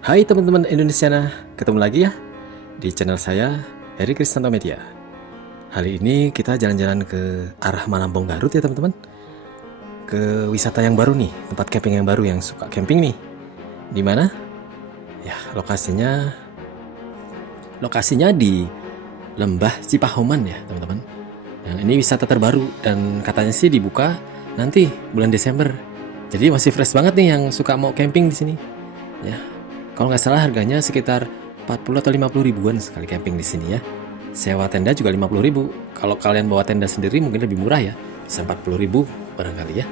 Hai teman-teman Indonesiana, ketemu lagi ya di channel saya, Heri Kristanto Media. Hari ini kita jalan-jalan ke arah Malambong Garut ya teman-teman. Ke wisata yang baru nih, tempat camping yang baru yang suka camping nih. Di mana? Ya, lokasinya di Lembah Cipahoman ya teman-teman. Yang ini wisata terbaru dan katanya sih dibuka nanti bulan Desember. Jadi masih fresh banget nih yang suka mau camping di sini. Ya, kalau nggak salah harganya sekitar 40 atau 50 ribuan sekali camping di sini ya. Sewa tenda juga 50 ribu. Kalau kalian bawa tenda sendiri mungkin lebih murah ya. Bisa 40 ribu barangkali ya.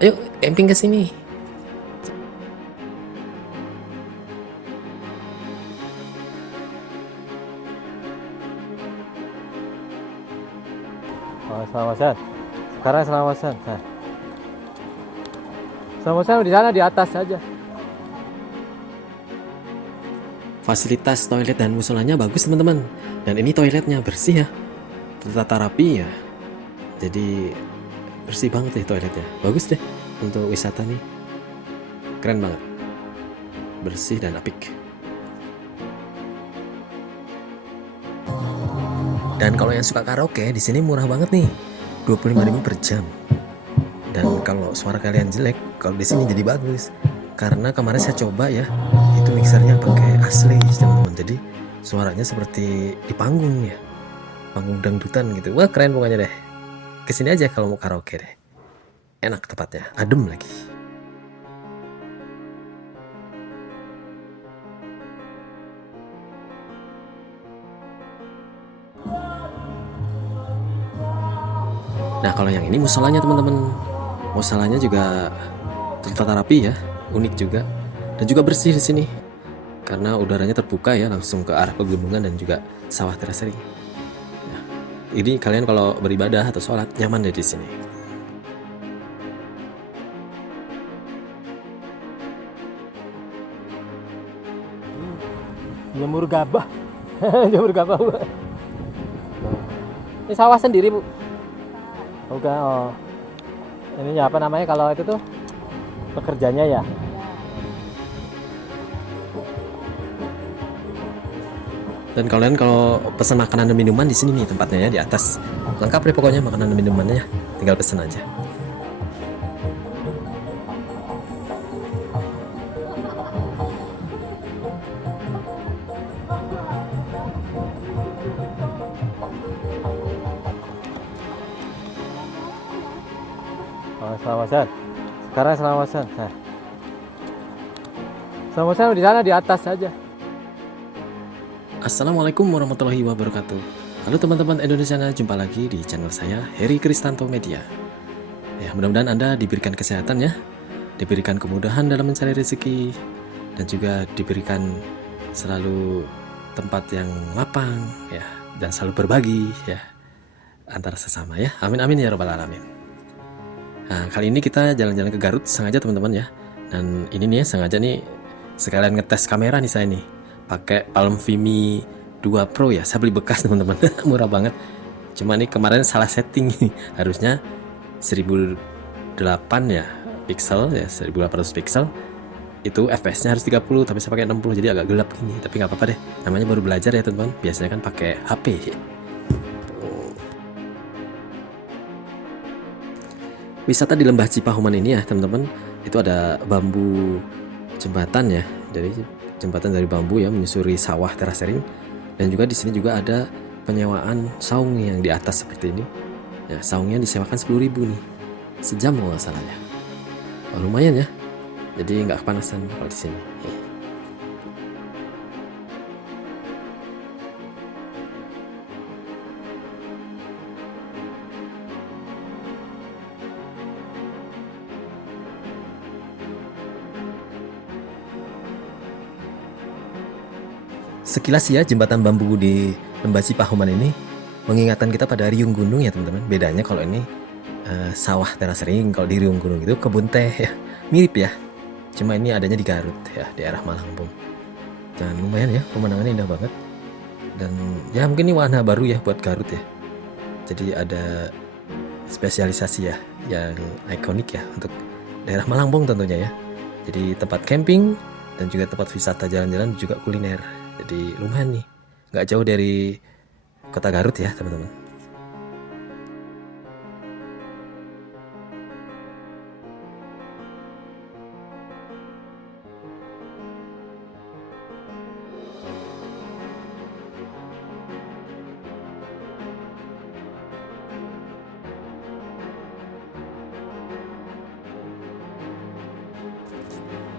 Ayo camping ke sini. Oh, selamat siang. Sekarang selamat siang. Nah, selamat siang di sana di atas saja. Fasilitas toilet dan musolanya bagus teman-teman. Dan ini toiletnya bersih ya. Tertata rapi ya. Jadi bersih banget deh toiletnya. Bagus deh untuk wisata nih. Keren banget. Bersih dan apik. Dan kalau yang suka karaoke di sini murah banget nih, 25.000 per jam. Dan kalau suara kalian jelek, kalau di sini jadi bagus. Karena kemarin saya coba ya, itu mixernya pakai asli teman-teman. Jadi suaranya seperti di panggung ya, panggung dangdutan gitu. Wah keren pokoknya deh. Kesini aja kalau mau karaoke deh. Enak tempatnya, adem lagi. Nah kalau yang ini musolanya teman-teman, musolanya juga tertata rapi ya, unik juga, dan juga bersih di sini karena udaranya terbuka ya, langsung ke arah pegunungan dan juga sawah terasering. Nah, ini kalian kalau beribadah atau sholat nyaman deh di sini. Jemur gabah. Jemur gabah, Bu. Ini sawah sendiri, Bu. Bukan, oh. Ini apa namanya kalau itu tuh pekerjanya ya? Dan kalian kalau pesan makanan dan minuman di sini nih tempatnya ya, di atas. Lengkap deh pokoknya makanan dan minumannya, tinggal pesan aja. Oh, selamat siang. Sekarang selamat siang. Nah, selamat siang di sana di atas saja. Assalamualaikum warahmatullahi wabarakatuh. Halo teman-teman Indonesia, jumpa lagi di channel saya, Heri Kristanto Media. Ya, mudah-mudahan Anda diberikan kesehatan ya, diberikan kemudahan dalam mencari rezeki, dan juga diberikan selalu tempat yang lapang ya, dan selalu berbagi ya antara sesama ya. Amin amin ya robbal alamin. Nah, kali ini kita jalan-jalan ke Garut sengaja teman-teman ya. Dan ini nih sengaja nih sekalian ngetes kamera nih saya nih. Pakai Palm Vimi 2 Pro ya. Saya beli bekas teman-teman. Murah banget. Cuma nih kemarin salah setting. Harusnya 1008 ya pixel ya, 1800 pixel. Itu FPS-nya harus 30, tapi saya pakai 60 jadi agak gelap gini. Tapi nggak apa-apa deh. Namanya baru belajar ya teman-teman. Biasanya kan pakai HP. Wisata di Lembah Cipahoman ini ya teman-teman, itu ada bambu jembatan ya, dari jembatan dari bambu ya menyusuri sawah terasering, dan juga di sini juga ada penyewaan saung yang di atas seperti ini. Ya, saungnya disewakan 10.000 nih, sejam kalau nggak salah ya. Oh, lumayan ya, jadi nggak kepanasan kalau di sini. Sekilas ya jembatan bambu di Lembah Cipahoman ini mengingatkan kita pada riung gunung ya teman-teman. Bedanya kalau ini sawah terasering, kalau di riung gunung itu kebun teh ya. Mirip ya. Cuma ini adanya di Garut ya, di daerah Malambong. Dan lumayan ya, pemandangannya indah banget. Dan ya mungkin ini warna baru ya buat Garut ya. Jadi ada spesialisasi ya yang ikonik ya untuk daerah Malambong tentunya ya. Jadi tempat camping dan juga tempat wisata jalan-jalan, juga kuliner. Jadi lumayan nih, nggak jauh dari kota Garut ya teman-teman.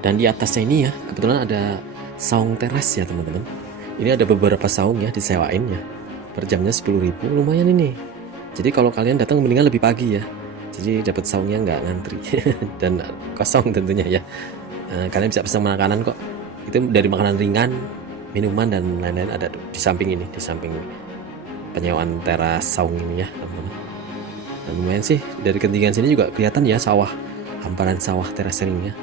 Dan di atasnya ini ya, kebetulan ada saung teras ya teman-teman. Ini ada beberapa saung ya, disewain ya. Per jamnya 10.000, lumayan ini. Jadi kalau kalian datang mendingan lebih pagi ya. Jadi dapat saungnya nggak ngantri dan kosong tentunya ya. Kalian bisa pesan makanan kok. Itu dari makanan ringan, minuman dan lain-lain ada di samping ini, di samping penyewaan teras saung ini ya teman-teman. Dan lumayan sih, dari ketinggian sini juga kelihatan ya sawah, hamparan sawah teras seringnya.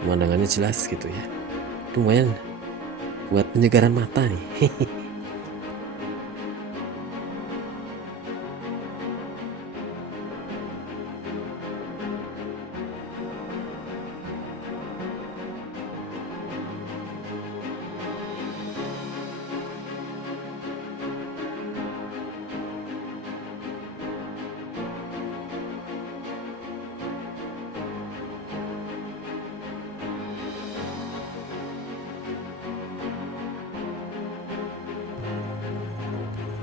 Pemandangannya jelas gitu ya, lumayan buat penyegaran mata nih.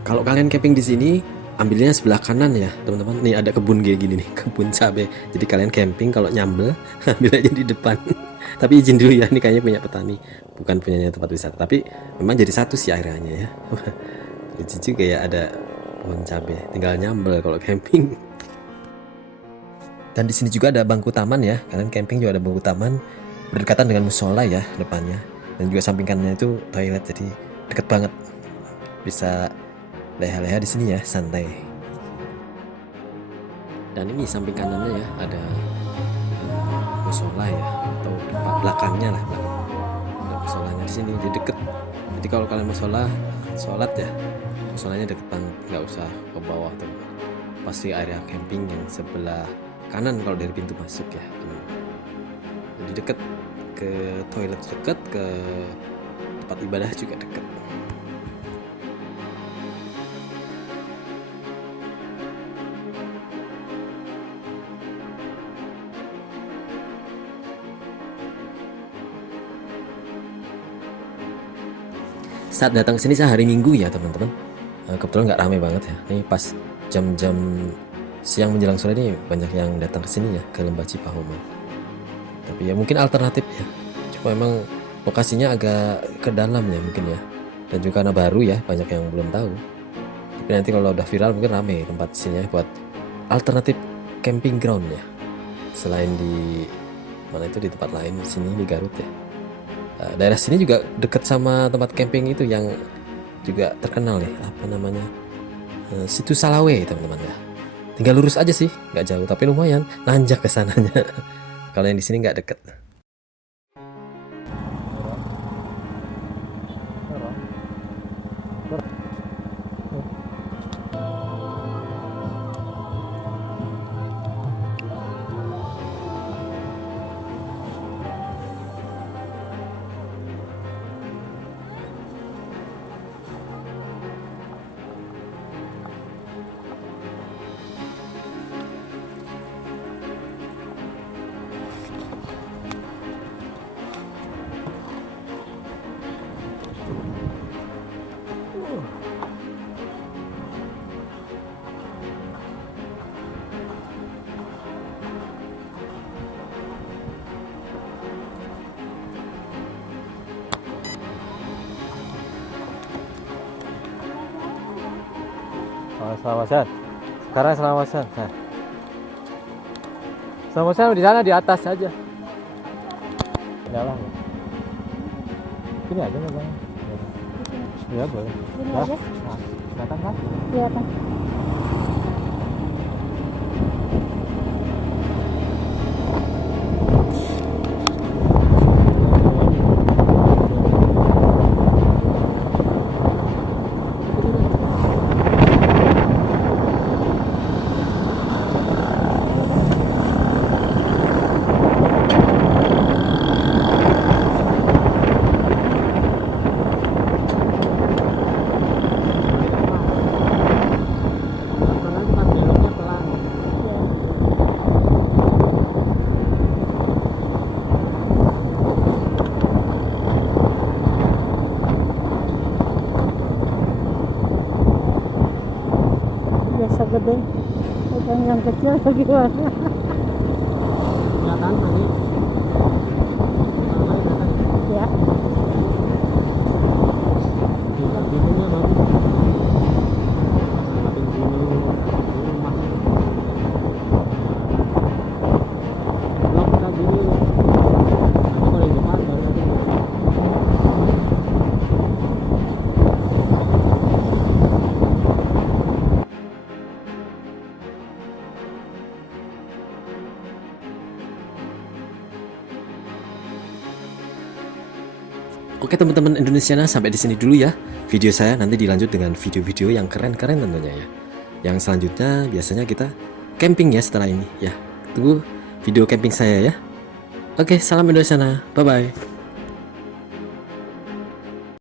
Kalau kalian camping di sini, ambilnya sebelah kanan ya teman-teman. Nih ada kebun kayak gini nih, kebun cabai. Jadi kalian camping kalau nyambel, ambil aja di depan. Tapi izin dulu ya, ini kayaknya punya petani, bukan punyanya tempat wisata. Tapi memang jadi satu sih areanya ya. Lucu juga ya, ada pohon cabai. Tinggal nyambel kalau camping. Dan di sini juga ada bangku taman ya. Kalian camping juga ada bangku taman berdekatan dengan musola ya depannya. Dan juga samping kanannya itu toilet, jadi deket banget. Bisa leha-leha di sini ya, santai. Dan ini samping kanannya ya ada musola ya, atau tempat belakangnya lah, ada musolanya di sini, jadi deket. Jadi kalau kalian musola sholat ya, musolanya deket banget, nggak usah ke bawah tuh. Pasti area camping yang sebelah kanan kalau dari pintu masuk ya teman. Jadi deket, ke toilet deket, ke tempat ibadah juga deket. Saat datang ke sini saya hari Minggu ya teman-teman. Kebetulan nggak ramai banget ya. Ini pas jam-jam siang menjelang sore ini banyak yang datang ke sini ya, ke Lembah Cipahoman. Tapi ya mungkin alternatif ya. Cuma memang lokasinya agak ke dalam ya mungkin ya. Dan juga karena baru ya, banyak yang belum tahu. Tapi nanti kalau udah viral mungkin ramai tempat sini ya, buat alternatif camping ground ya. Selain di mana itu, di tempat lain, di sini di Garut ya. Daerah sini juga dekat sama tempat camping itu yang juga terkenal nih, apa namanya, Situ Salawe teman-teman ya. Tinggal lurus aja sih, nggak jauh tapi lumayan nanjak ke sananya. Kalau yang di sini nggak deket. Selamasan. Sekarang selamasan. Nah. Selamasan di sana, di atas aja. Jalan. Sini aja Bang. Ya boleh. Sini Nah, aja. kelihatan kan? Kelihatan. gede. Yang kecil bagaimana? Kelihatan tadi. Ya. Bingungnya bagus. Rumah. Blok kita gini. Nanti kalau di depan baru nanti. Oke teman-teman Indonesiana, sampai di sini dulu ya video saya. Nanti dilanjut dengan video-video yang keren-keren tentunya ya. Yang selanjutnya biasanya kita camping ya setelah ini ya. Tunggu video camping saya ya. Oke, salam Indonesiana. Bye bye.